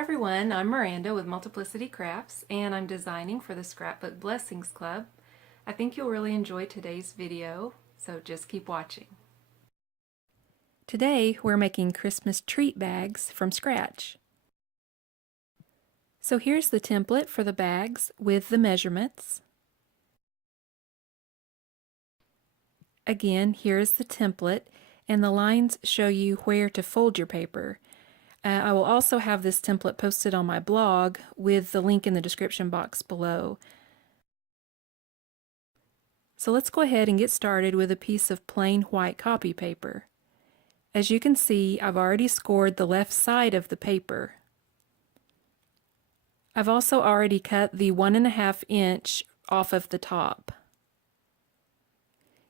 Hi everyone, I'm Miranda with Multiplicity Crafts and I'm designing for the Scrapbook Blessings Club. I think you'll really enjoy today's video, so just keep watching. Today we're making Christmas treat bags from scratch. So here's the template for the bags with the measurements. Again, here's the template and the lines show you where to fold your paper. I will also have this template posted on my blog with the link in the description box below. So let's go ahead and get started with a piece of plain white copy paper. As you can see, I've already scored the left side of the paper. I've also already cut the 1.5 inch off of the top.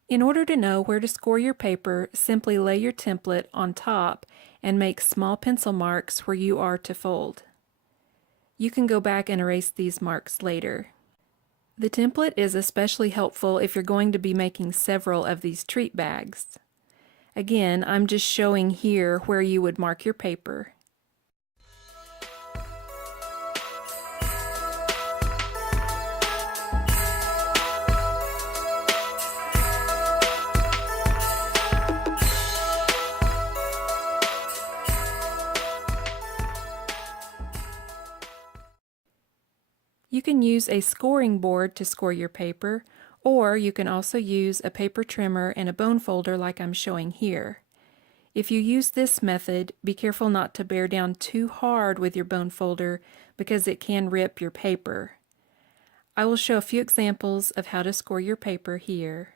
In order to know where to score your paper, simply lay your template on top and make small pencil marks where you are to fold. You can go back and erase these marks later. The template is especially helpful if you're going to be making several of these treat bags. Again, I'm just showing here where you would mark your paper. You can use a scoring board to score your paper, or you can also use a paper trimmer and a bone folder like I'm showing here. If you use this method, be careful not to bear down too hard with your bone folder because it can rip your paper. I will show a few examples of how to score your paper here.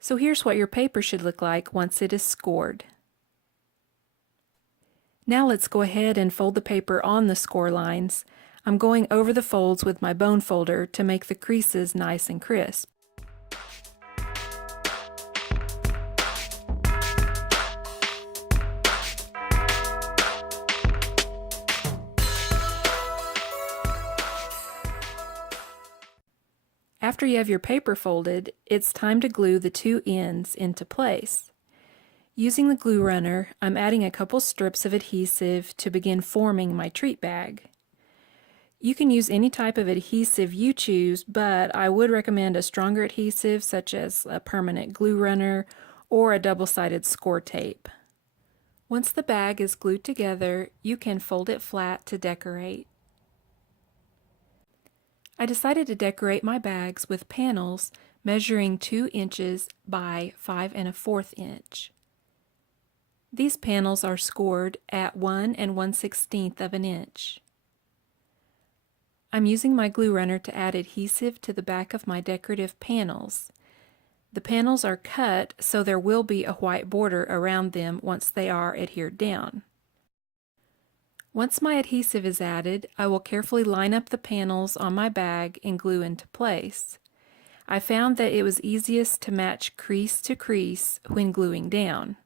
So here's what your paper should look like once it is scored. Now let's go ahead and fold the paper on the score lines. I'm going over the folds with my bone folder to make the creases nice and crisp. After you have your paper folded, it's time to glue the two ends into place. Using the glue runner, I'm adding a couple strips of adhesive to begin forming my treat bag. You can use any type of adhesive you choose, but I would recommend a stronger adhesive such as a permanent glue runner or a double-sided score tape. Once the bag is glued together, you can fold it flat to decorate. I decided to decorate my bags with panels measuring 2 inches by 5 1/4 inch. These panels are scored at 1 1/16 of an inch. I'm using my glue runner to add adhesive to the back of my decorative panels. The panels are cut so there will be a white border around them once they are adhered down. Once my adhesive is added, I will carefully line up the panels on my bag and glue into place. I found that it was easiest to match crease to crease when gluing down.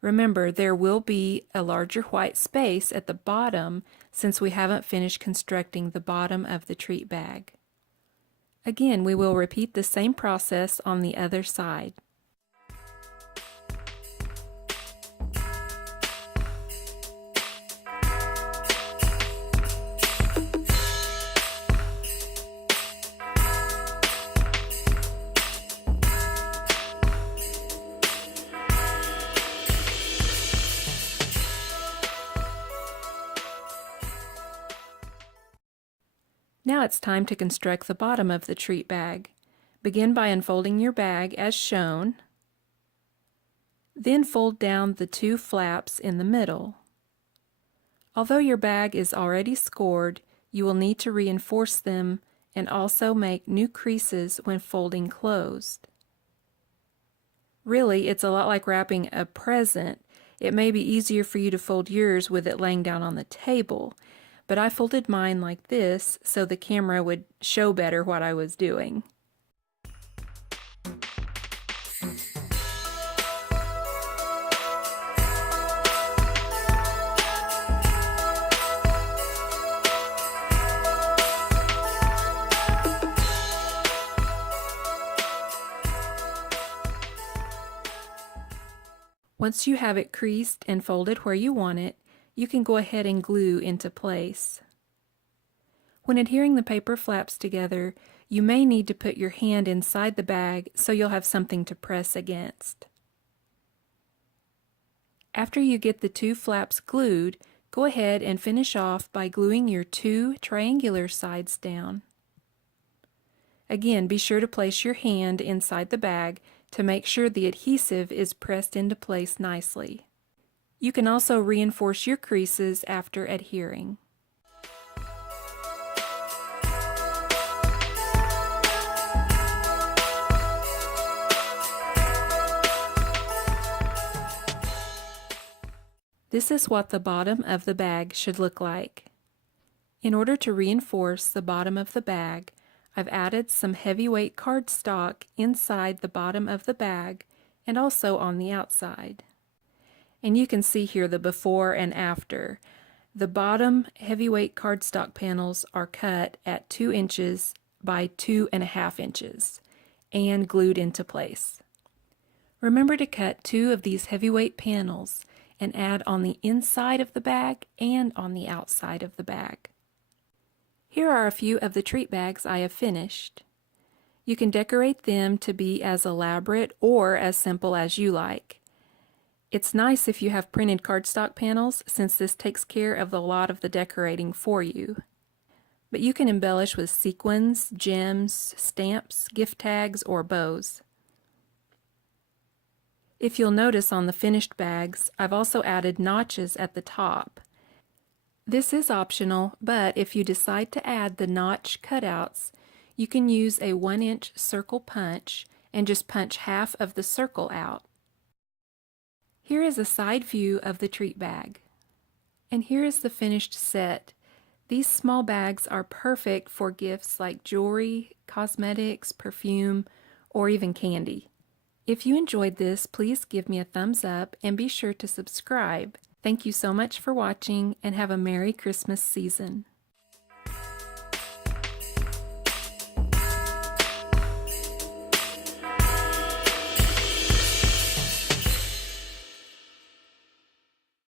Remember, there will be a larger white space at the bottom since we haven't finished constructing the bottom of the treat bag. Again, we will repeat the same process on the other side. Now it's time to construct the bottom of the treat bag. Begin by unfolding your bag as shown. Then fold down the 2 flaps in the middle. Although your bag is already scored, you will need to reinforce them and also make new creases when folding closed. Really, it's a lot like wrapping a present. It may be easier for you to fold yours with it laying down on the table, but I folded mine like this so the camera would show better what I was doing. Once you have it creased and folded where you want it, you can go ahead and glue into place. When adhering the paper flaps together, you may need to put your hand inside the bag so you'll have something to press against. After you get the two flaps glued, go ahead and finish off by gluing your two triangular sides down. Again, be sure to place your hand inside the bag to make sure the adhesive is pressed into place nicely. You can also reinforce your creases after adhering. This is what the bottom of the bag should look like. In order to reinforce the bottom of the bag, I've added some heavyweight cardstock inside the bottom of the bag and also on the outside. And you can see here the before and after. The bottom heavyweight cardstock panels are cut at 2 inches by 2.5 inches and glued into place. Remember to cut 2 of these heavyweight panels and add on the inside of the bag and on the outside of the bag. Here are a few of the treat bags I have finished. You can decorate them to be as elaborate or as simple as you like. It's nice if you have printed cardstock panels, since this takes care of a lot of the decorating for you. But you can embellish with sequins, gems, stamps, gift tags, or bows. If you'll notice on the finished bags, I've also added notches at the top. This is optional, but if you decide to add the notch cutouts, you can use a 1-inch circle punch and just punch half of the circle out. Here is a side view of the treat bag. And here is the finished set. These small bags are perfect for gifts like jewelry, cosmetics, perfume, or even candy. If you enjoyed this, please give me a thumbs up and be sure to subscribe. Thank you so much for watching and have a Merry Christmas season.